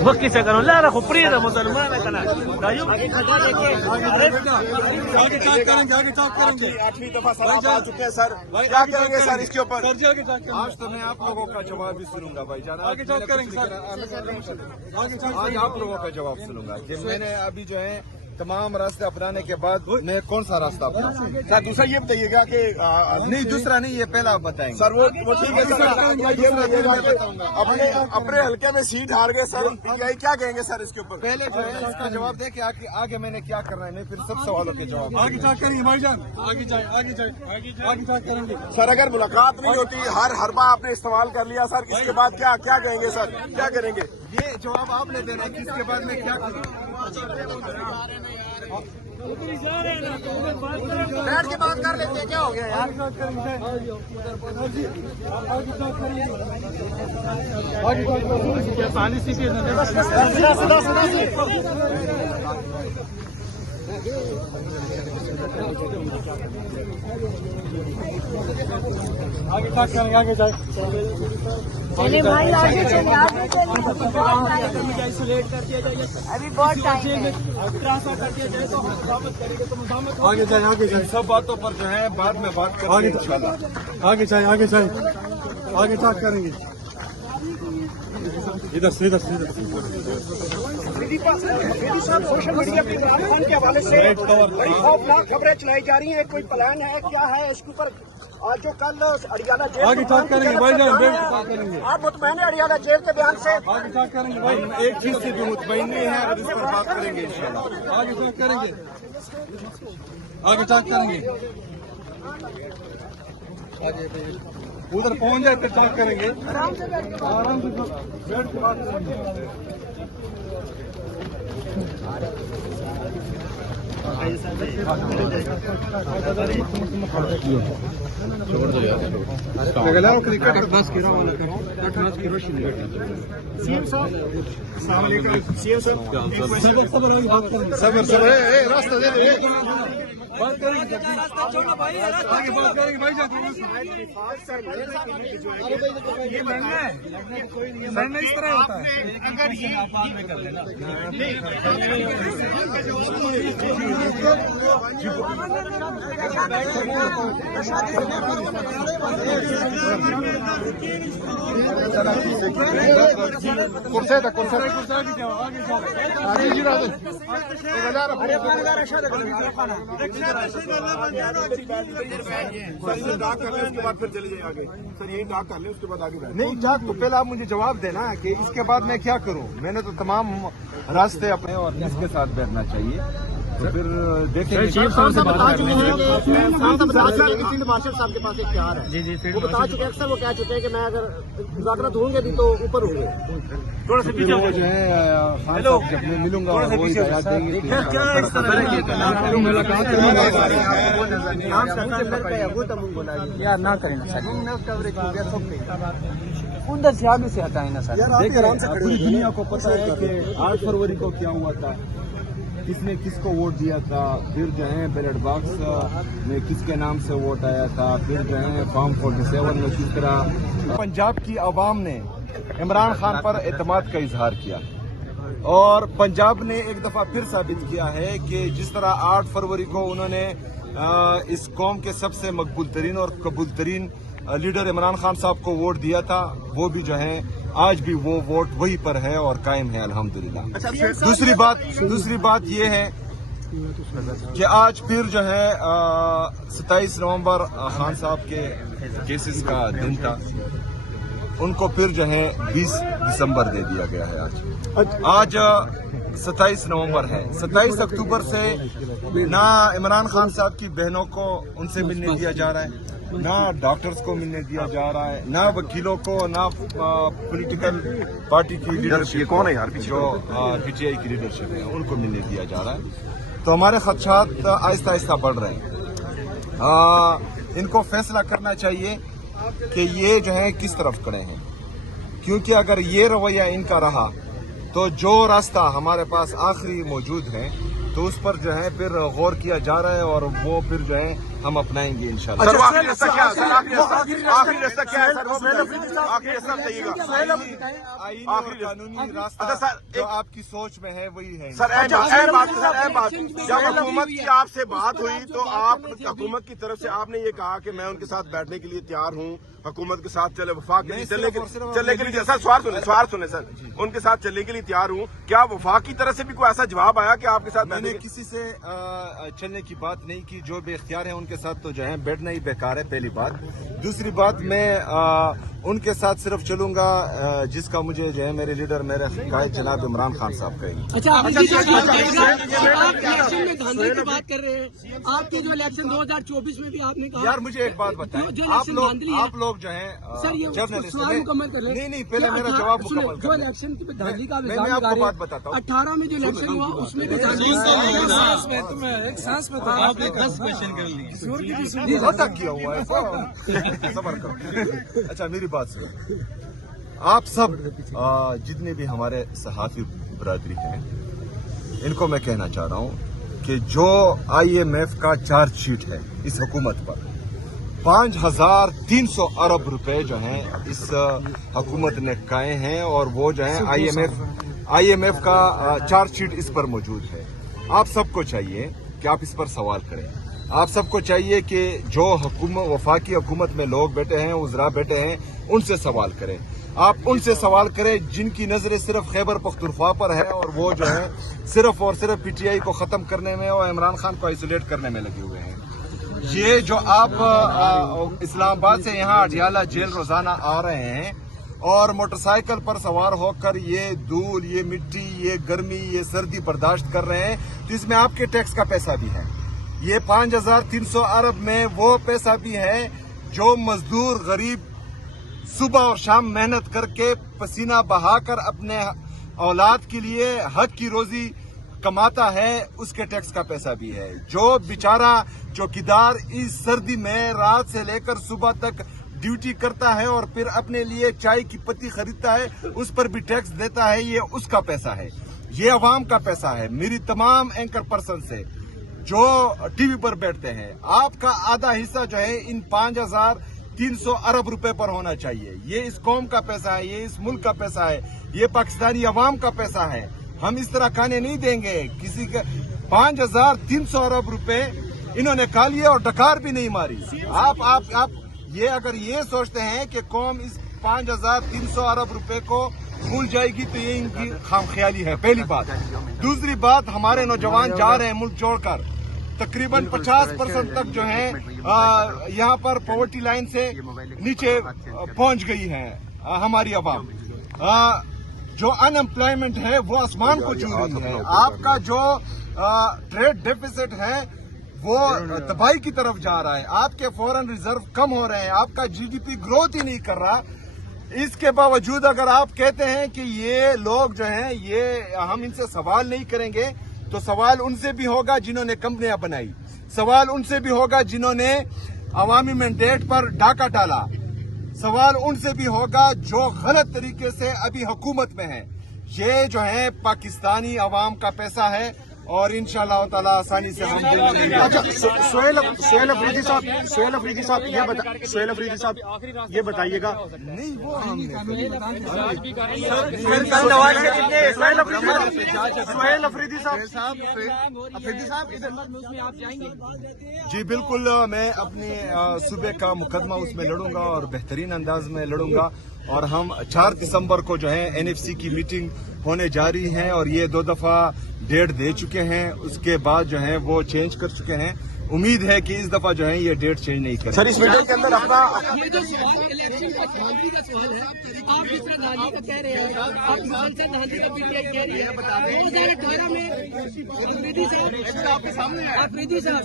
مخکې څه کړو لاره خو پرېږده مسلمانه که نه دا یو آگے ٹاک کریں گے 8ویں دفعہ سر آپ آ چکے ہیں سر کیا کہیں گے سر اس کے اوپر آج تو میں آپ لوگوں کا جواب بھی سنوں گا بھائی جان آگے ٹاک کریں گے سر آج آپ لوگوں کا جواب سنوں گا کہ میں نے ابھی جو ہے تمام راستے اپنانے کے بعد میں کون سا راستہ اپنا سر دوسرا یہ بتائیے گا کہ نہیں دوسرا نہیں یہ پہلا آپ بتائیں گے سر وہ ٹھیک ہے سر اپنے حلقے میں سیٹ ہار گئے سر کیا کہیں گے سر اس کے اوپر پہلے جو ہے اس کا جواب دے کہ آگے میں نے کیا کرنا ہے میں پھر سب سوالوں کے جواب آگے ٹاک کریں گے بھائی جان آگے ٹاک کریں گے سر اگر ملاقات نہیں ہوتی ہر حربہ آپ نے استعمال کر لیا سر اس کے بعد کیا کہیں گے سر کیا کریں گے یہ جواب آپ نے دینا ہے کہ اس کے بعد میں کیا کروں بیٹھ کے بات کر لیتے کیا ہو گیا یار آگے ٹاک کریں گے آگے جائیں چلیے بھائی آگے چلیے ابھی بہت ٹائم ہے آگے جائیں سب باتوں پر جو ہے بعد میں بات کریں گے انشاءاللہ آگے جائیں آگے ٹاک کریں گے ادھر سے سوشل میڈیا پہ عمران خان کے حوالے سے بڑی خوفناک خبریں چلائی جا رہی ہیں کوئی پلان ہے کیا ہے اس کے اوپر آج جو کل اڈیالہ جیل آگے ٹاک کریں گے بھائی جان آپ مطمئن ہیں اڈیالہ جیل کے بیان سے آگے ٹاک کریں گے بھائی ایک چیز سے بھی مطمئن نہیں ہے اور اس پر بات کریں گے انشاءاللہ آگے ٹاک کریں گے ادھر پہنچ جائے پھر ٹاک کریں گے آرام سے بیٹھ کے بات کریں گے راستہ دے دے بات کریں گے بھائی جان یہ لڑنا اس طرح ہوتا ہے نہیں ٹاک تو پہلے آپ مجھے جواب دینا کہ اس کے بعد میں کیا کروں میں نے تو تمام راستے اپنے اور اس کے ساتھ بیٹھنا چاہیے تو پھر دیکھیں گے فیلڈ مارشل صاحب کے پاس اختیار ہے وہ بتا چکے اکثر وہ کہہ چکے ہیں کہ میں اگر مذاکرات ہوں گے بھی تو اوپر ہوں گے تھوڑا سا پیچھے وہ جو ہے خان صاحب جب میں ملوں گا وہ ہدایات دیں گے نہ کریں اندر سے آگے سے ہٹائیں نا سر پوری دنیا کو پتہ ہے کہ 8 فروری کو کیا ہوا تھا کس نے کس کو ووٹ دیا تھا پھر جو ہے بیلٹ باکس میں کس کے نام سے ووٹ آیا تھا پھر جو ہے فارم 47 میں کس طرح پنجاب کی عوام نے عمران خان پر اعتماد کا اظہار کیا اور پنجاب نے ایک دفعہ پھر ثابت کیا ہے کہ جس طرح 8 فروری کو انہوں نے اس قوم کے سب سے مقبول ترین اور قبول ترین لیڈر عمران خان صاحب کو ووٹ دیا تھا وہ بھی جو ہے آج بھی وہ ووٹ وہی پر ہے اور قائم ہے الحمدللہ دوسری بات یہ ہے کہ آج پھر جو ہے 27 نومبر خان صاحب کے کیسز کا دن تھا ان کو پھر جو ہے 20 دسمبر دے دیا گیا ہے آج 27 نومبر ہے 27 اکتوبر سے نہ عمران خان صاحب کی بہنوں کو ان سے ملنے دیا جا رہا ہے نہ ڈاکٹرز کو ملنے دیا جا رہا ہے نہ وکیلوں کو نہ پولیٹیکل پارٹی کی لیڈرشپ کون ہے جو پی ٹی آئی کی لیڈرشپ ہے ان کو ملنے دیا جا رہا ہے تو ہمارے خدشات آہستہ آہستہ بڑھ رہے ہیں ان کو فیصلہ کرنا چاہیے کہ یہ جو ہے کس طرف کھڑے ہیں کیونکہ اگر یہ رویہ ان کا رہا تو جو راستہ ہمارے پاس آخری موجود ہے تو اس پر جو ہے پھر غور کیا جا رہا ہے اور وہ پھر جو ہے हम अपनाएंगे इंशाल्लाह। सर आखिरी रास्ता क्या है? सर आखिरी रास्ता क्या है? सर वो आखिरी रास्ता बताइएगा। आईनी और कानूनी रास्ता जो आपकी सोच में है वही है। सर अहम बात जब हुकूमत की आपसे बात हुई तो आप हुकूमत की तरफ से आपने ये कहा कि मैं उनके साथ बैठने के लिए तैयार हूँ, हुकूमत के साथ चले वफाक के लिए चलने के लिए। सर सवाल सुने सर, उनके साथ चलने के लिए तैयार हूँ। क्या वफाक की तरफ से भी कोई ऐसा जवाब आया कि आपके साथ? मैंने किसी से चलने की बात नहीं की, जो बेख्तियार है उनके साथ तो जो है बैठना ही बेकार है, पहली बात। दूसरी बात, मैं उनके साथ सिर्फ चलूंगा जिसका मुझे जो है मेरे लीडर मेरे कायद जनाब इमरान खान साहब कहेंगे। अच्छा, आप इलेक्शन में धांधली की बात कर रहे हैं। आपकी जो इलेक्शन 2024 में भी आपने कहा। यार मुझे एक बात बताएं, आप लोग जो है जर्नलिस्ट मुकम्मल कर रहे हैं। नहीं पहले मेरा जवाब मुकम्मल जो इलेक्शन की धांधली का मैं आपको बात बताता हूँ। 18 में जो इलेक्शन हुआ उसमें भी धांधली एक सांस में तो आपने 10 क्वेश्चन कर लिए। किया हुआ है, सबर करो। अच्छा मेरी बात सुनो, आप सब जितने भी हमारे सहाफी बरादरी हैं, इनको मैं कहना चाह रहा हूं कि जो IMF का चार्जशीट है इस हुकूमत पर 5,300 अरब रुपए जो हैं इस हुकूमत ने खाए हैं, और वो जो है IMF का चार्जशीट इस पर मौजूद है। आप सबको चाहिए कि आप इस पर सवाल करें। आप सबको चाहिए कि जो वफाकी हुकूमत में लोग बैठे हैं, उज़रा बैठे हैं, उनसे सवाल करें। आप उनसे सवाल करें जिनकी नजरें सिर्फ खैबर पख्तूनख्वा पर है, और वो जो है सिर्फ और सिर्फ PTI को खत्म करने में और इमरान खान को आइसोलेट करने में लगे हुए हैं। ये जो आप इस्लामाबाद से यहाँ अडियाला जेल रोजाना आ रहे हैं और मोटरसाइकिल पर सवार होकर ये धूल, ये मिट्टी, ये गर्मी, ये सर्दी बर्दाश्त कर रहे हैं, तो इसमें आपके टैक्स का पैसा भी है। ये 5,300 अरब में वो पैसा भी है जो मजदूर गरीब सुबह और शाम मेहनत करके पसीना बहाकर अपने औलाद के लिए हक की रोजी कमाता है, उसके टैक्स का पैसा भी है। जो बेचारा चौकीदार इस सर्दी में रात से लेकर सुबह तक ड्यूटी करता है और फिर अपने लिए चाय की पत्ती खरीदता है, उस पर भी टैक्स देता है, ये उसका पैसा है, ये अवाम का पैसा है। मेरी तमाम एंकर पर्सन से जो टीवी पर बैठते हैं, आपका आधा हिस्सा जो है इन 5,300 अरब रुपए पर होना चाहिए। ये इस कौम का पैसा है, ये इस मुल्क का पैसा है, ये पाकिस्तानी अवाम का पैसा है। हम इस तरह खाने नहीं देंगे किसी के। 5,300 अरब रुपए इन्होंने खा लिए और डकार भी नहीं मारी। आप ये अगर ये सोचते हैं कि कौम इस 5,300 अरब रुपए को भूल जाएगी तो ये इनकी खामख्याली है, पहली बात। दूसरी बात, हमारे नौजवान जा रहे हैं मुल्क छोड़कर, तकरीबन 50% तक जो है यहाँ पर पॉवर्टी लाइन से नीचे पहुंच गई है हमारी आवाम। जो अनएम्प्लॉयमेंट है वो आसमान को छू रही है। आपका जो ट्रेड डेफिसिट है वो तबाही की तरफ जा रहा है, आपके फॉरेन रिजर्व कम हो रहे हैं, आपका GDP ग्रोथ ही नहीं कर रहा। इसके बावजूद अगर आप कहते हैं कि ये लोग जो हैं ये हम इनसे सवाल नहीं करेंगे, तो सवाल उनसे भी होगा जिन्होंने कंपनियां बनाई, सवाल उनसे भी होगा जिन्होंने अवामी मैंडेट पर डाका डाला, सवाल उनसे भी होगा जो गलत तरीके से अभी हुकूमत में है। ये जो है पाकिस्तानी अवाम का पैसा है और इंशाअल्लाह ताला आसानी से हम अच्छा, सोहेल अफरीदी साहब ये बताइएगा। नहीं वो हमने सोहेल अफरीदी साहब जी बिल्कुल, मैं अपने सूबे का मुकदमा उसमें लड़ूंगा और बेहतरीन अंदाज में लड़ूंगा। और हम 4 दिसंबर को जो है NFC की मीटिंग होने जा रही है और ये 2 दफा डेट दे चुके हैं, उसके बाद जो है वो चेंज कर चुके हैं। उम्मीद है कि इस दफा जो है ये डेट चेंज नहीं करेंगे। सर इस मीटिंग के अंदर अपना ये जो सवाल इलेक्शन का धांधली का सवाल है, आप किस तरह धांधली का कह रहे हैं? आप कौन सा धांधली का PTI कह रही है? 2018 में अफरीदी साहब